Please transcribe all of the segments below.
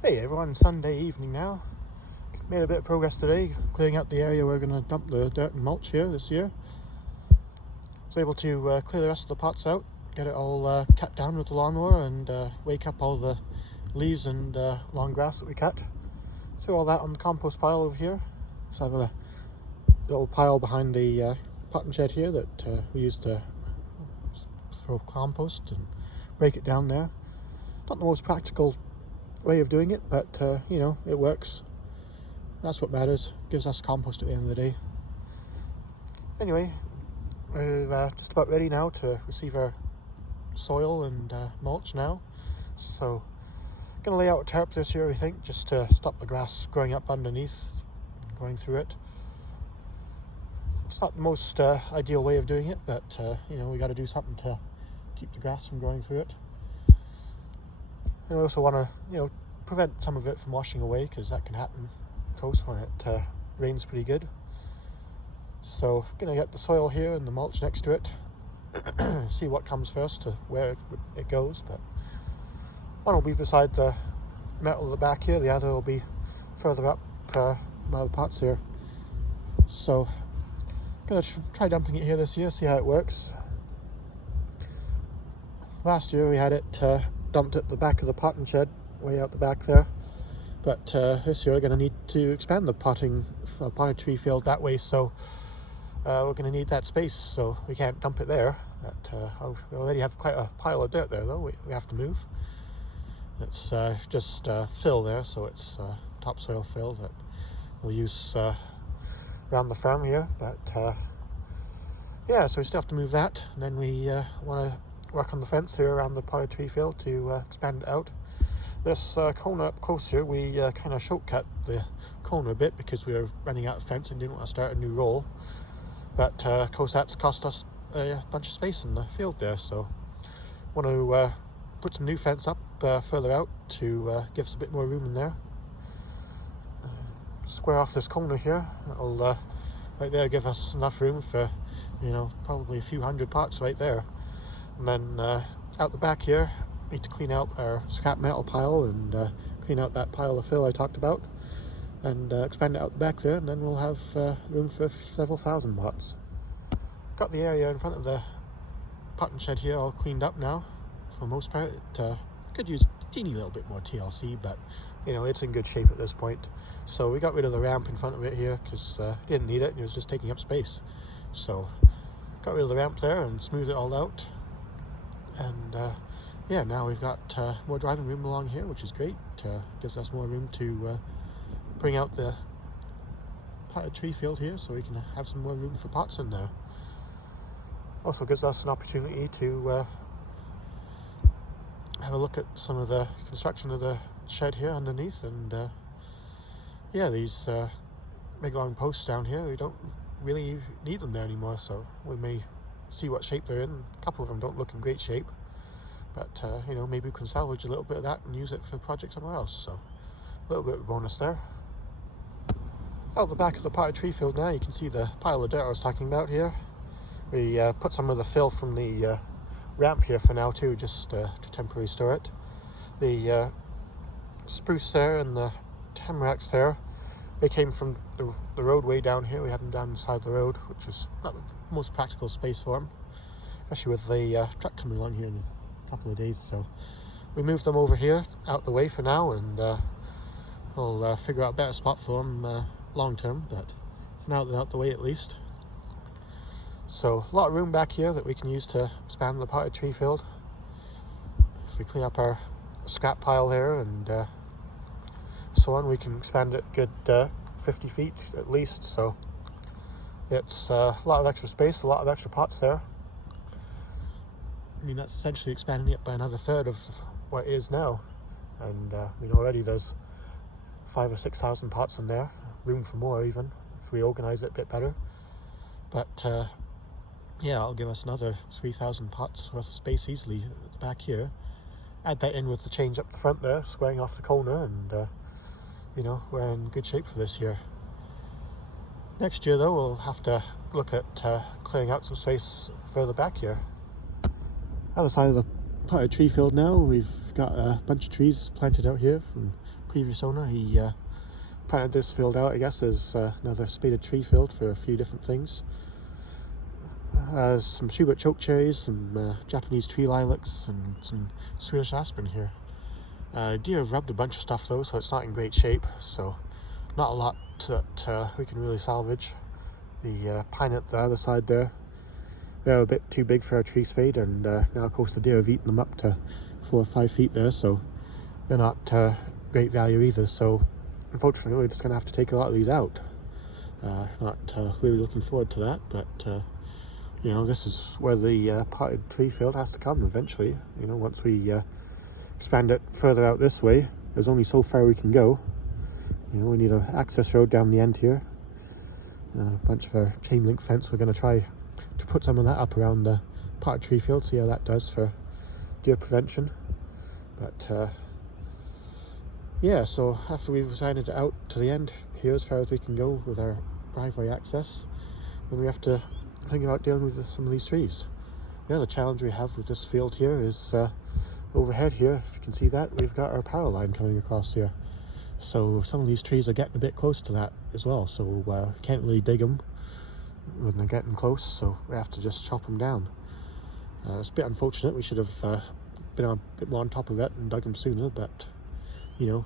Hey everyone, Sunday evening now. Made a bit of progress today, clearing out the area we're going to dump the dirt and mulch here this year. Was able to clear the rest of the pots out, get it all cut down with the lawnmower and wake up all the leaves and long grass that we cut. Threw all that on the compost pile over here. So I have a little pile behind the potting shed here that we use to throw compost and break it down there. Not the most practical way of doing it, but you know, it works. That's what matters. Gives us compost at the end of the day. Anyway, we're just about ready now to receive our soil and mulch now. So gonna lay out a tarp this year, I think, just to stop the grass growing up underneath, going through it. It's not the most ideal way of doing it, but you know, we got to do something to keep the grass from growing through it. And I also want to, you know, prevent some of it from washing away, because that can happen on the coast when it rains pretty good. So gonna get the soil here and the mulch next to it. See what comes first to where it goes, but one will be beside the metal at the back here, the other will be further up by the pots here. So gonna try dumping it here this year, see how it works. Last year we had it dumped at the back of the potting shed, way out the back there, but this year we're going to need to expand the potted tree field that way, so we're going to need that space, so we can't dump it there. We already have quite a pile of dirt there though, we have to move. It's just fill there, so it's topsoil fill that we'll use around the farm here, but yeah, so we still have to move that, and then we want to work on the fence here around the potted tree field to expand it out. This corner up close here, we kind of shortcut the corner a bit because we were running out of fence and didn't want to start a new roll. But of course that's cost us a bunch of space in the field there, so want to put some new fence up further out to give us a bit more room in there. Square off this corner here, it'll right there give us enough room for, you know, probably a few hundred pots right there. And then out the back here, need to clean out our scrap metal pile and clean out that pile of fill I talked about, and expand it out the back there, and then we'll have room for several thousand pots. Got the area in front of the potting shed here all cleaned up now. For the most part, it could use a teeny little bit more TLC, but you know, it's in good shape at this point. So we got rid of the ramp in front of it here because didn't need it, it was just taking up space. So got rid of the ramp there and smoothed it all out. And yeah, now we've got more driving room along here, which is great. Gives us more room to bring out the potted tree field here, so we can have some more room for pots in there. Also gives us an opportunity to have a look at some of the construction of the shed here underneath, and yeah, these big long posts down here, we don't really need them there anymore, so we may see what shape they're in. A couple of them don't look in great shape, but you know, maybe we can salvage a little bit of that and use it for a project somewhere else, so a little bit of a bonus there. Out the back of the potted tree field now, you can see the pile of dirt I was talking about here. We put some of the fill from the ramp here for now too, just to temporarily store it. The spruce there and the tamaracks there, they came from the roadway down here. We had them down the side of the road, which was not the most practical space for them, especially with the truck coming along here in a couple of days. So we moved them over here out the way for now, and we'll figure out a better spot for them long term, but for now they're out the way at least. So a lot of room back here that we can use to expand the potted tree field. If we clean up our scrap pile there and so on, we can expand it a good 50 feet at least, so it's a lot of extra space, a lot of extra pots there. I mean, that's essentially expanding it by another third of what it is now, and I mean, already there's 5,000 or 6,000 pots in there, room for more even if we organize it a bit better. But yeah, it'll give us another 3,000 pots worth of space easily at the back here. Add that in with the change up the front there, squaring off the corner, and you know, we're in good shape for this year. Next year though, we'll have to look at clearing out some space further back here. Other side of the potted tree field now, we've got a bunch of trees planted out here from previous owner. He planted this field out, I guess, as another spaded tree field for a few different things. Some Schubert chokecherries, some Japanese tree lilacs, and some Swedish aspen here. Deer have rubbed a bunch of stuff though, so it's not in great shape, so not a lot that we can really salvage. The pine at the other side there, they're a bit too big for our tree spade, and now of course the deer have eaten them up to 4 or 5 feet there, so they're not great value either. So unfortunately we're just going to have to take a lot of these out. Not really looking forward to that, but you know, this is where the potted tree field has to come eventually. You know, once we expand it further out this way, there's only so far we can go. You know, we need an access road down the end here. A bunch of our chain link fence. We're going to try to put some of that up around the potted tree field, see how that does for deer prevention. But yeah, so after we've designed it out to the end here as far as we can go with our driveway access, then we have to think about dealing with some of these trees. The other challenge we have with this field here is overhead here, if you can see that, we've got our power line coming across here. So some of these trees are getting a bit close to that as well, so we can't really dig them when they're getting close, so we have to just chop them down. It's a bit unfortunate. We should have been a bit more on top of it and dug them sooner, but you know,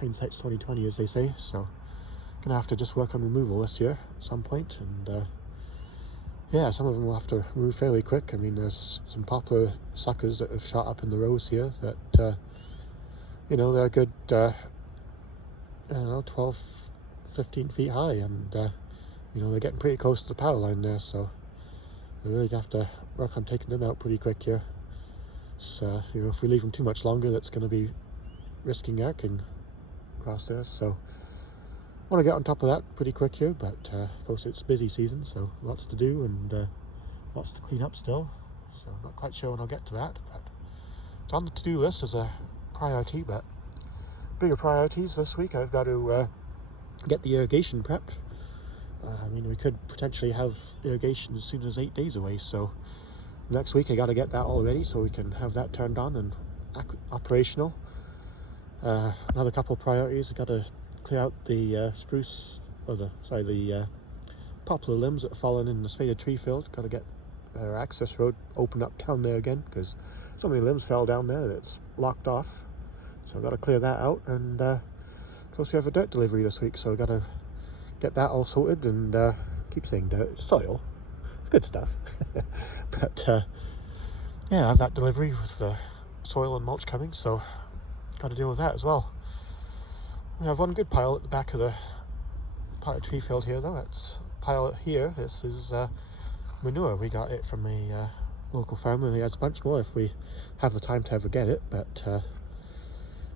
hindsight's 20/20 as they say, so gonna have to just work on removal this year at some point. And yeah, some of them will have to move fairly quick. I mean, there's some poplar suckers that have shot up in the rows here that you know, they're good I don't know, 12, 15 feet high, and you know, they're getting pretty close to the power line there, so we're really gonna have to work on taking them out pretty quick here. So you know, if we leave them too much longer, that's going to be risking arcing across there, so I want to get on top of that pretty quick here. But of course it's busy season, so lots to do and lots to clean up still, so I'm not quite sure when I'll get to that, but it's on the to-do list as a priority. But bigger priorities this week, I've got to get the irrigation prepped. I mean, we could potentially have irrigation as soon as 8 days away, so next week I got to get that all ready so we can have that turned on and operational. Another couple of priorities, I got to clear out the spruce, or the poplar limbs that have fallen in the spaded tree field. Got to get our access road opened up down there again, because so many limbs fell down there that it's locked off. So I've got to clear that out, and of course we have a dirt delivery this week, so I've got to get that all sorted. And keep saying dirt, it's soil, it's good stuff. But yeah, I have that delivery with the soil and mulch coming, so got to deal with that as well. We have one good pile at the back of the potted tree field here though. That's pile here. This is manure. We got it from a local farmer. He has a bunch more if we have the time to ever get it, but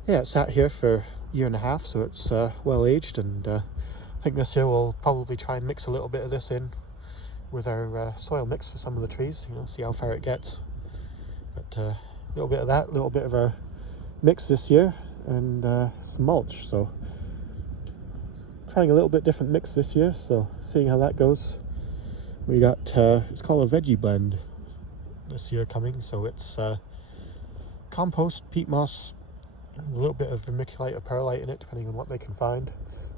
yeah, it sat here for a year and a half, so it's well aged, and I think this year we'll probably try and mix a little bit of this in with our soil mix for some of the trees, you know, see how far it gets. But a little bit of that, a little bit of our mix this year, and some mulch. So trying a little bit different mix this year, so seeing how that goes. We got it's called a veggie blend this year coming, so it's compost, peat moss, a little bit of vermiculite or perlite in it depending on what they can find,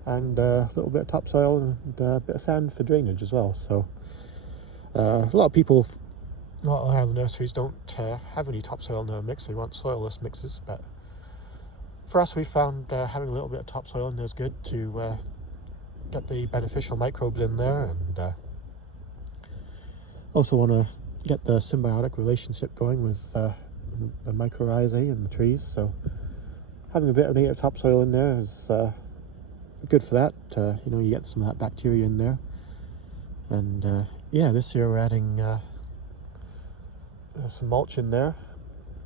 and a little bit of topsoil and a bit of sand for drainage as well. So a lot of people, a lot of the nurseries don't have any topsoil in their mix. They want soilless mixes, but for us we found having a little bit of topsoil in there is good to get the beneficial microbes in there, and also want to get the symbiotic relationship going with the mycorrhizae in the trees. So having a bit of native topsoil in there is good for that. You know, you get some of that bacteria in there. And yeah, this year we're adding some mulch in there.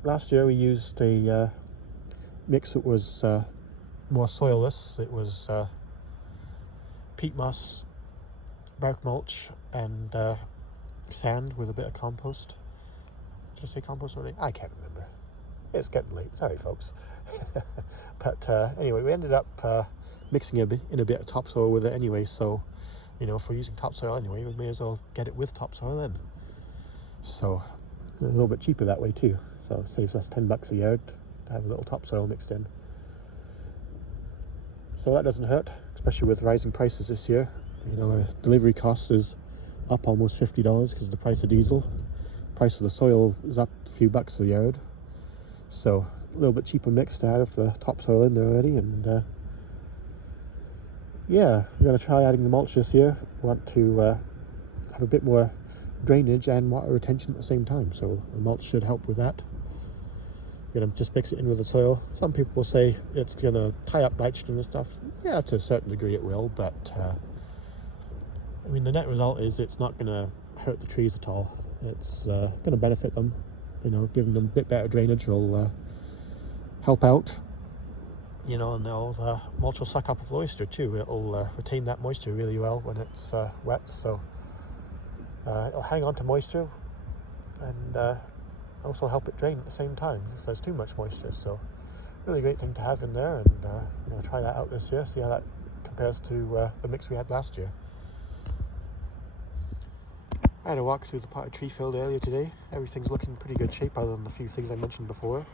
Last year we used a mix that was more soilless. It was peat moss, bark mulch, and sand with a bit of compost. Did I say compost already? I can't remember. It's getting late. Sorry, folks. But anyway, we ended up mixing in a bit of topsoil with it anyway. So, you know, if we're using topsoil anyway, we may as well get it with topsoil in. So it's a little bit cheaper that way too. So it saves us $10 a yard to have a little topsoil mixed in. so that doesn't hurt, especially with rising prices this year. You know, a delivery cost is up almost $50 because of the price of diesel. Price of the soil is up a few bucks a yard, so a little bit cheaper mix to add if the topsoil in there already. And yeah, we're going to try adding the mulch this year. We want to have a bit more drainage and water retention at the same time, so the mulch should help with that. We're going to just mix it in with the soil. Some people will say it's going to tie up nitrogen and stuff. Yeah, to a certain degree it will, but I mean, the net result is it's not going to hurt the trees at all. It's going to benefit them. You know, giving them a bit better drainage will help out. You know, and the mulch will suck up moisture too. It'll retain that moisture really well when it's wet, so it'll hang on to moisture and also help it drain at the same time if there's too much moisture. So really great thing to have in there, and I'm going to try that out this year, see how that compares to the mix we had last year. I had a walk through the potted tree field earlier today. Everything's looking in pretty good shape other than a few things I mentioned before.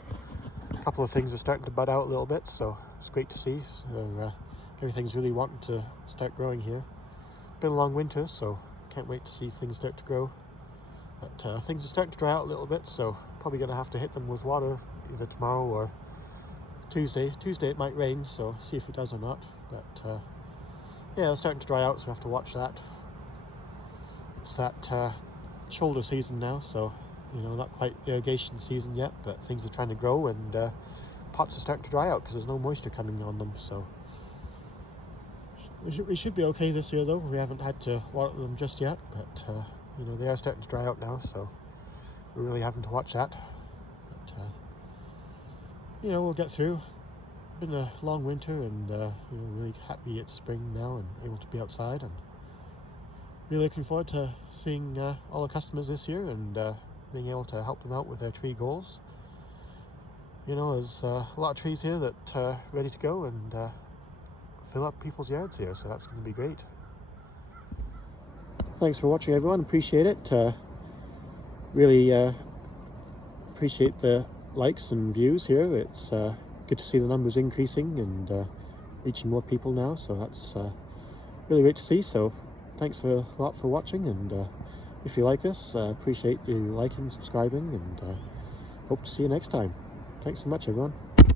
A couple of things are starting to bud out a little bit, so it's great to see. So everything's really wanting to start growing here. Been a long winter, so can't wait to see things start to grow. But things are starting to dry out a little bit, so probably going to have to hit them with water either tomorrow or Tuesday. Tuesday it might rain, so see if it does or not. But yeah, it's starting to dry out, so we have to watch that. It's that shoulder season now, so you know, not quite irrigation season yet, but things are trying to grow, and pots are starting to dry out because there's no moisture coming on them. So we should be okay this year, though. We haven't had to water them just yet, but you know, they are starting to dry out now, so we're really having to watch that. But you know, we'll get through. Been a long winter, and you know, really happy it's spring now and able to be outside, and really looking forward to seeing all the customers this year and being able to help them out with their tree goals. You know, there's a lot of trees here that are ready to go and fill up people's yards here, so that's going to be great. Thanks for watching, everyone. Appreciate it. Really appreciate the likes and views here. It's good to see the numbers increasing and reaching more people now, so that's really great to see. So thanks a lot for watching, and if you like this, appreciate you liking, subscribing, and hope to see you next time. Thanks so much, everyone.